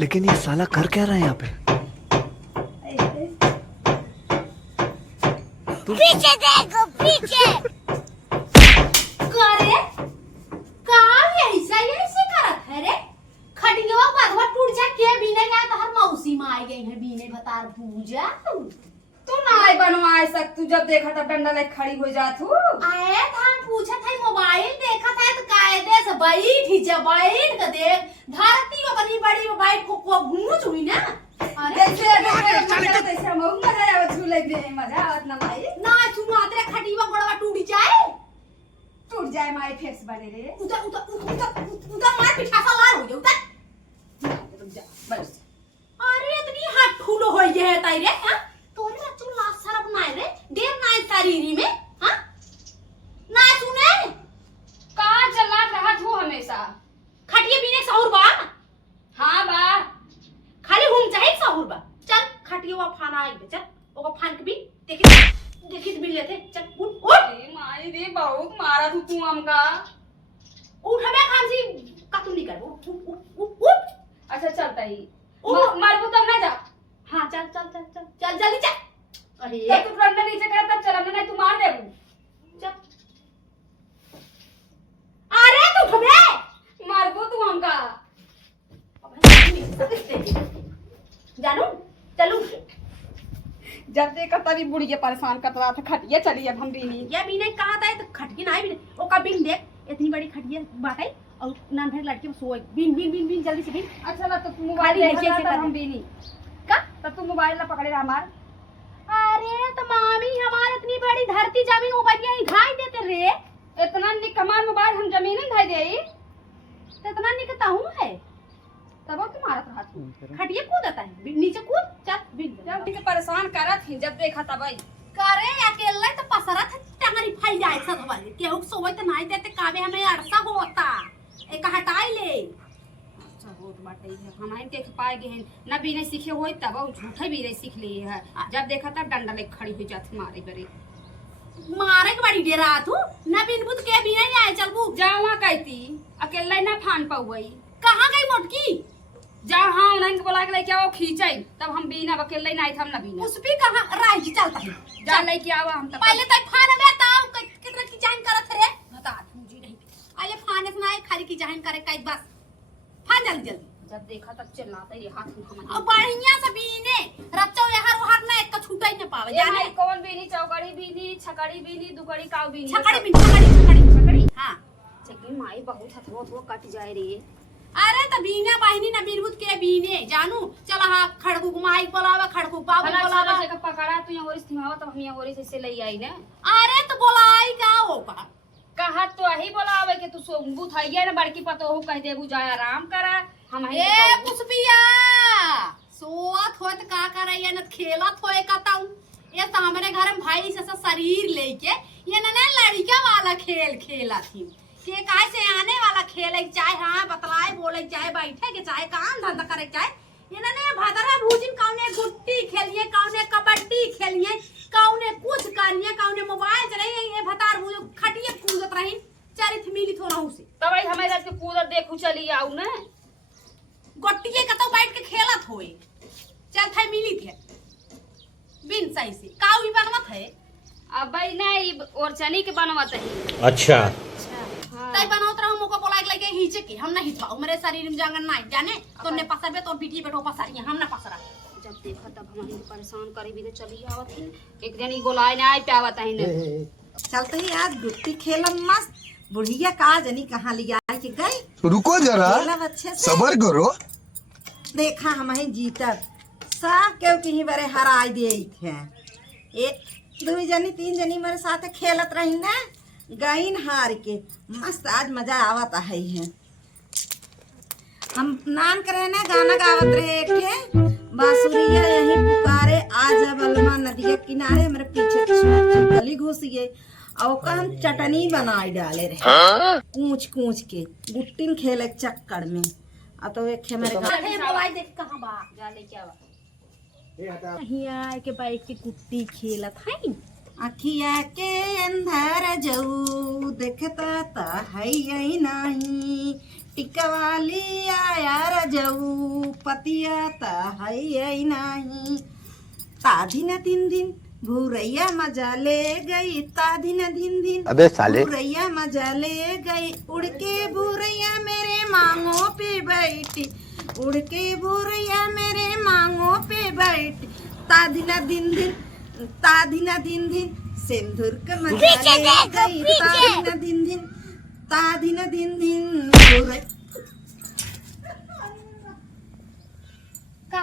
लेकिन ये साला कर क्या रहा है यहाँ पे? पीछे देखो पीछे। करे काम ऐसे करत है रे। खटिया बाधवा टूट जा के बिना या तहर मौसी में आई गई है बीने भतार पूजा। तू नाई बनवाए सक तू जब देखा तब डंडा ले खड़ी हो जात हूँ। आए था पूछत है मोबाइल देखा था तो कायदे से बैठ जा बैठ के देख धरती को बड़ी बड़ी मोबाइल को घूंच हुई ना। अरे जैसे हम मजा आवत झूले दे मजा आवत ना माई ना सुनो आतरे खटिया गोड़वा टूट जाए माई फेस बने रे उधर मार पिठासा लार हो जाऊ जा बस। अरे इतनी हाथ ठूलो हो ये है ताई रे। हां तोरे बच्चों लाश सरप नाय रे देव नाय शरीरी में। हां ना सुने कहां चला रहा तू हमेशा खटिए बिने सहूर बा। हां बा खाली घूम चाहे सहूर बा। चल खटिए वा फाना आई चल ओका फान के भी देखी तो बिल लेते। चल उठ ए माई रे बहुत मारा तू हमका। उठबे खांसी का तू नहीं कर उठ। अच्छा चलता ही मारबू तब ना जा। हां चल जल्दी चल। अरे तो तू डंडा नीचे कर तब चला नहीं तू मार देबू। चल अरे तू उठबे मारबू तू हमका। जानू चलू जब देखा तभी बुढ़िया परेशान कर रहा था खटिया चली अब हम भी नहीं। ये भी नहीं कहा था तो खटकी ना भी ओ का बिन देख इतनी बड़ी खटिया बाटे और नान भर लड़की सोए बिन जल्दी से बिन। अच्छा ना तो मोबाइल खाली लेके ऐसे तब कर हम भी नहीं का तब तू मोबाइल ना पकड़े रहा हमार। अरे तो मामी हमारे इतनी बड़ी धरती जमीन मोबाइल ही ढाई देते रे। इतना निक हमार मोबाइल हम जमीन ही ढाई देई तो इतना निकता हूं है तब तू मारत रहा तू खटिया कूदता है नीचे कूद चल बिन जब ठीक परेशान करत ही जब देखा तब आई करे अकेला तो पसरा था टंगरी फाई जाए सब वाले केहू सोवे तो नहीं देते कावे हमें अरसा होता एक हटाई ले। अच्छा बहुत बाटे है हम आई देख पाए गए ना भी नहीं सीखे होई तब वो झूठे भी नहीं सीख लिए है। जब देखा तब डंडा ले खड़ी हो जाती मारे करे मारे के बड़ी डेरा तू ना बिन बुत के भी नहीं आए चल बू जावा कहती अकेला ना फान पाउई कहां गई मोटकी जा हां उन्हें के बोला के लेके आओ खींचाई तब हम भी ना अकेले नहीं हम ना भी ना उस भी कहां राई चलता है जा लेके आवा हम तब पहले तो फान में ताऊ कितना की जान करत रे बता मुझे नहीं अरे फान से ना खाली की जान करे कई बस फान जल्दी जब देखा तब चिल्लाता ये हाथ में हम अब बढ़िया से बीने रचो यहर वहर ना एक छूटा ही न पावे जाने जाने कौन बीनी चौकड़ी बीनी छकड़ी बीनी दुकड़ी काऊ बीनी छकड़ी बिन छकड़ी हां छकी माई बहुत हथवा वो कट जाए रे। अरे त बीना बहिनी ना बीरबुत के बीने जानू चल हां खड़कू माई बोलावा खड़कू बाबू बोलावा से पकड़ा तू यहाँ ओरिस थिमावा तब हम यहाँ ओरिस से ले आई ना। अरे तो बोलाई का होगा कहा तो ही बोलावे के तू सोंबू थैया ना बड़की पतोहू कह देबू जा आराम करा हम ही ए पुष्पिया सोत होत का करैया न खेलत होए कताऊ ये तो हमारे घर में भाई से शरीर लेके ये ना लड़का वाला खेल खेला थी के काहे से आने वाला खेल है चाहे हां बतलाए बोले चाहे बैठे के चाहे काम धंधा करे चाहे ये ना भदरा भूजिन कौने गुट्टी खेलिए कौने कबड्डी खेलिए कौने कुछ करिए कौने मोबाइल चलाइए ये भतार भूज खटिए कूदत रही चरित मिली थोड़ा से तब आई हमें रात के कूदत देखू चली आऊ ना गोटिए कतो बैठ के खेलत होए चल थे मिली थे बिन सही से काऊ भी बनवत है अब भाई नहीं और चनी के बनवत है। अच्छा तई बनावत रहू मोको बोला लगे हिचे के हम नहीं था मेरे शरीर में जांगन नहीं जाने तोने पसरबे तो पीठी बैठो पसरिए हम ना पसरा जब देखा तब हम परेशान करे भी तो चली आवत है एक जनी गोलाय ना आई पावत है ने चलते ही आज गुट्टी खेलन मस्त बुढ़िया का जनी कहाँ लिया के गई रुको जरा खेलब अच्छे से सबर करो। देखा हम ही जीतब सब केहू कहीं बड़े हराई दे थे एक दो जनी तीन जनी मेरे साथ खेलत रही ना गईन हार के मस्त आज मजा आवत है हम नान करे ना गाना गावत रहे एक ठे बांसुरिया यही पुकारे आज बलमा नदिया किनारे मेरे पीछे गली घुस गए और का हम चटनी बनाई डाले रहे कूच कूच के गुट्टिन खेले चक्कर में अब तो एक मेरे अरे मोबाइल देख कहां बा जा लेके आवा हिया के बाइक के गुट्टी खेलत है अखिया के अंधार जाऊ देखता ता है यही नहीं टिकवाली आया जाऊ पतिया त है नहीं। ताधी न दिन दिन भूरैया मजा ले गई, ताधी न दिन दिन अबे साले भूरैया मजा ले गई। उड़ के भूरैया मेरे मांगों पे बैठी, उड़ के भूरैया मेरे मांगों पे बैठी। ताधी न दिन दिन, ताधी न दिन दिन सिंदूर का मजा पीछे ले देखो, गई। पीछे। ताधी न दिन दिन, ताधी न दिन दिन भूरैया का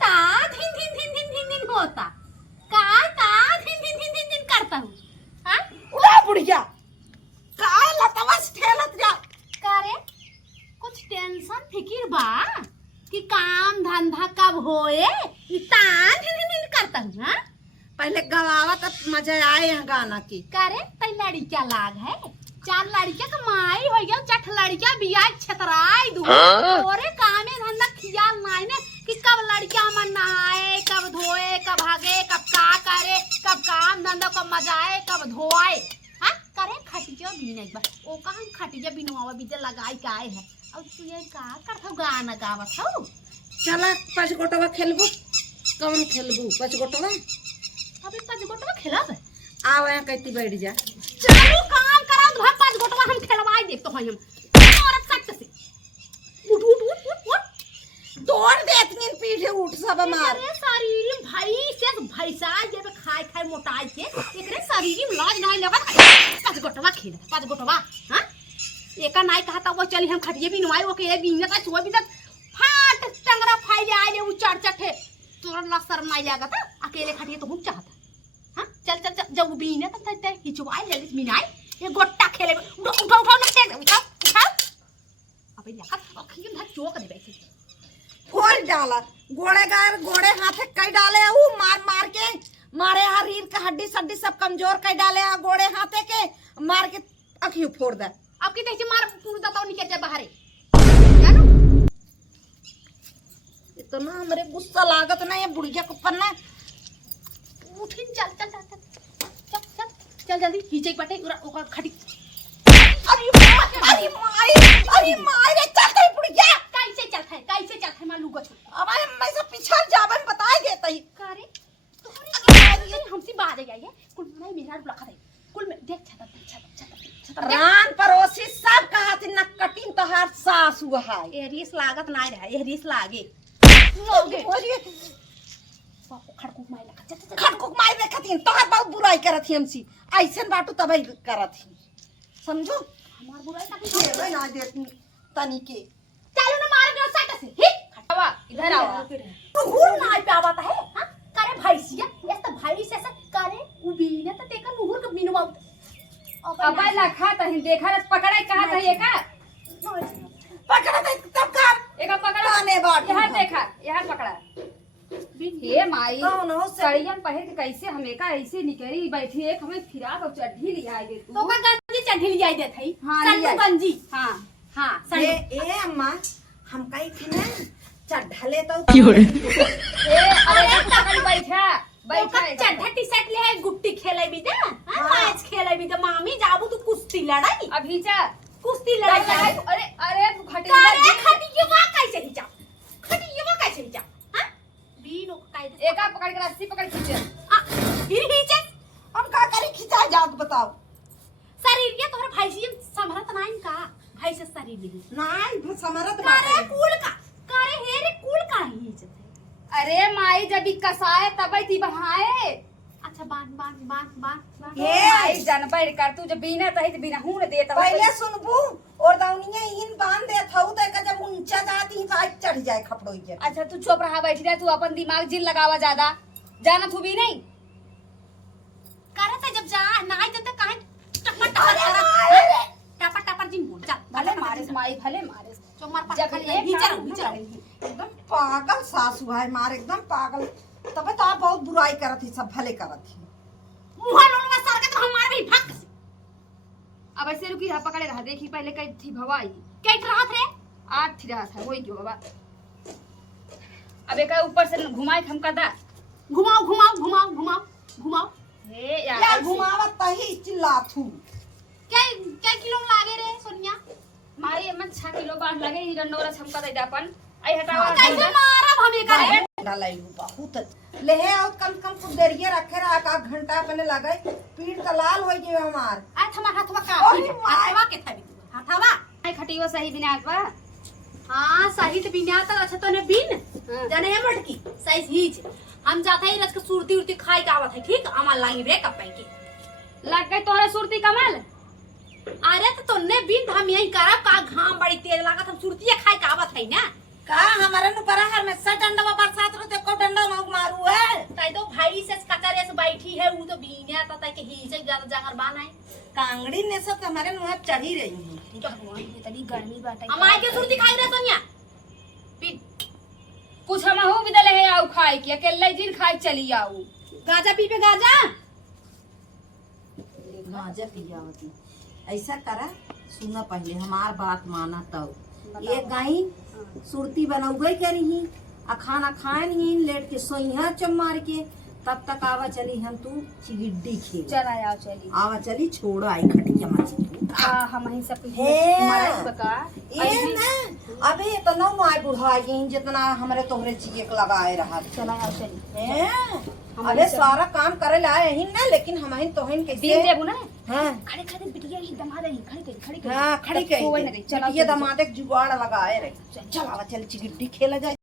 ता धिन धिन धिन धिन धिन धिन होता, का ता धिन धिन धिन धिन धिन करता हूँ। हाँ उड़ा बुढ़िया काय लतवस ठेलत जा। का रे कुछ टेंशन फिकिर बा कि काम धंधा कब होए, इतना धिन धिन धिन करता हूँ। हाँ पहले गवावा तब मजा आए यहाँ गाना की। का रे तई लड़किया लाग है, 4 लड़किया कमाई हो गया, 6 लड़किया बियाह छतराई दू। औरे कामे धंधा खियाल नाई ने कि कब लड़किया मन नहाए, कब धोए, कब भागे, कब का करे, कब काम धंधा कब मजाए, कब धोआए। हाँ करे खटिया बीने एक बार ओ का हम खटिया बिनवावा बीजे लगाई काए है। अब तू ये का करथौ गाना गावत हौ। चला 5 गोटवा खेलबू। कौन खेलबू 5 गोटवा? अबे 5 गोटवा खेलब आओ यहाँ कहती बैठ जा। चलो काम करा दो 5 गोटवा हम खेलवाई देब तो हम औरत सट से उठ उठ उठ उठ उठ तोड़ देती पीठे उठ सब मार। अरे शरीर में भाई से भैसा जब खाए खाए मोटाई के एकरे शरीर में लाज नहीं लगत। 5 गोटवा खेल 5 गोटवा। हां एका नाई कहता वो चली हम खटिए भी नवाई ओके बीने का सुबह भी तक फाट टंगरा फाइल आए ले उचाड़ चठे तोरा ना शर्म नहीं लागत अकेले खटिए तो हम चाहता। हां चल चल चल जब बीने तब तक हिचवाई ले मिनाई ये गोट्टा खेले उठा उठा उठा ना उठा उठा अबे लगा अखियों में चोक दे बैठे फोड़ डाला गोड़े हाथे कई डाले ऊ मार मार के मारे हरीर का हड्डी सड्डी सब कमजोर कई डाले गोड़े हाथे के मार के अखियों फोड़ दे। अब की तैसे मार पूरा दताओ निकल जाए बाहर जानो। इतना हमरे गुस्सा लागत ना ये बुढ़िया को पन्ना। उठिन चल चल चल चल चल चल जल्दी नीचे बाटे ओका खटी। अरे माई रे चल कई बुढ़िया कैसे चल है मालू गछ अब मैं सब पीछे जावन बताई देता ही करे तोरे हमसे बात आई है कुल नहीं मेरा लखा दे कुल में देख छत रान पड़ोसी सब कहत न कटिन तोहार सास हुआ है। एरिस लागत ना रहा एरिस लागे खड़कुक माई लगा खड़कुक माई देखतिन तोहार बहुत बुराई करत ही हमसी ऐसन बाटू तबई करत ही समझो। हमार बुराई का देवे ना देती तनी के चलो ना मार दो सट से हिट हवा इधर आओ। तू हुर ना पावत है। हां करे भैसिया ये तो भैंस ऐसा करे उ बीने तो तेकर मुहर के बिनवा अब लखा त देखा रस पकड़े कहा था ये का पकड़ा दे तब कर एका पकड़ा ताने बाट यहां देखा यहां पकड़ा। हे माई कौन हो से कड़ियन पहन के कैसे हमें का ऐसे निकरी बैठी एक हमें फिराक और चड्ढी लिया दे तू। तो का गंजी चढ़ी लिया देत है। हाँ, संडू लिया। गंजी हां हां ए अम्मा हम कई थी ना चढ़ले तो ए अरे पकड़ बैठा बैठा चड्ढा टी शर्ट ले है गुट्टी खेले भी दे हां मैच खेले भी दे मामी जाबू तू कुश्ती लड़ाई अभी जा कुश्ती लड़ाई। अरे अरे तू खटी करे खटिया वा कैसे ही जा खटिया वा कैसे ही जा हां बीनो कायदे एका पकड़ के रस्सी पकड़ खींच फिर खींचे हम का करी खिंचा जात बताओ। शरीर के तोहर भैंसी संभरत नाइन का भैंस शरीर नहीं नाई समरत करे कूल का करे हे रे कूल का ही इज्जत है। अरे माई जब ई कसाए तबई ती बहाए। अच्छा बांध ए माई जानबर कर तू जब बिना तही त बिना हुन देत पहले सुनबू और दौनिया इन बांध दे थऊ त का जब ऊंचा जाती त चढ़ जाए खपड़ोई के। अच्छा तू चुप रहा बैठी रह तू अपन दिमाग जिल लगावा ज्यादा जाना तू भी नहीं करे त जब जा नाई जते काहे टपा टपा जिन बोल जा भले मारे माई भले मारे जो मार जब एक नीचे एकदम पागल सासू है मार एकदम पागल। तबे तो आप बहुत बुराई करत ही सब भले करत ही मुंह लोलवा सर के तो हमार भी भक अब ऐसे रुकी रहा पकड़े रहा देखी पहले कई थी भवाई कैट रहत रे 8 थी रहा था वही क्यों बाबा। अब एक ऊपर से घुमाए हमका दा घुमाओ हे या यार घुमावत तही चिल्लाथू। क्या किलो लागे रे सोनिया मारी मन 6 किलो बांध लगे ही रंडोरा छमका दे अपन आई हटावा कैसे मारब हमें करे डंडा लाइलू बहुत ले है और कम से कम कुछ देरिये रखे रहा का घंटा अपने लगे पीठ तो लाल हो गई हमार आ थमा हथवा का ओए माय। हथवा के थबी हथवा आई खटियो सही बिना बा हाँ सही तो बिना तर अच्छा तो ने बिन हाँ। जने है मटकी सही हीच हम जाता ही रच के सुरती उरती खाई के आवत है ठीक अमा लागी रे कपई के लग गई तोरे सुरती कमल अरे तो तोने बिन हम यही करब का घाम बड़ी तेज लागत हम सुरती खाई के आवत है ना का हमारे नु पर हर में सा डंडा बरसात रो ते को डंडा न मारू है ताई तो भाई से कचरे से बैठी है वो तो बीने आता ताई के ही से ज्यादा जंगर बान है कांगड़ी ने सब हमारे मुंह चढ़ी रही है इतनी गर्मी बाटे हम आए के सुरती खाई रे सोनिया पिन कुछ हम हो बिदले है आऊ खाए के अकेले जिन खाए चली आऊ गाजा पी पे गाजा गाजा पिया होती ऐसा करा सुना पहले हमार बात माना तब ये गाई सुरती बनौबे करी आ खाना खाए नहीं लेट के सोइहा चम मार के तब तक आवा चली हम तू चिगिड्डी खेल चला आओ चली आवा चली छोड़ो आई खटिया मची हम ही सब हे। मरत बका ये ना अबे तो नौ माय बुढ़ा गई जितना हमरे तोहरे जिए के लगाए रहा चला आओ चली हैं अबे सारा काम करे लाए ही ना लेकिन हम ही तोहन के दिन देबू ना हां खड़े खड़े बिटिया ही दमा रही खड़ी हां खड़ी कोई कही नहीं चला ये दमादे जुगाड़ लगाए रही चल आवा चल चिगिड्डी खेला जाए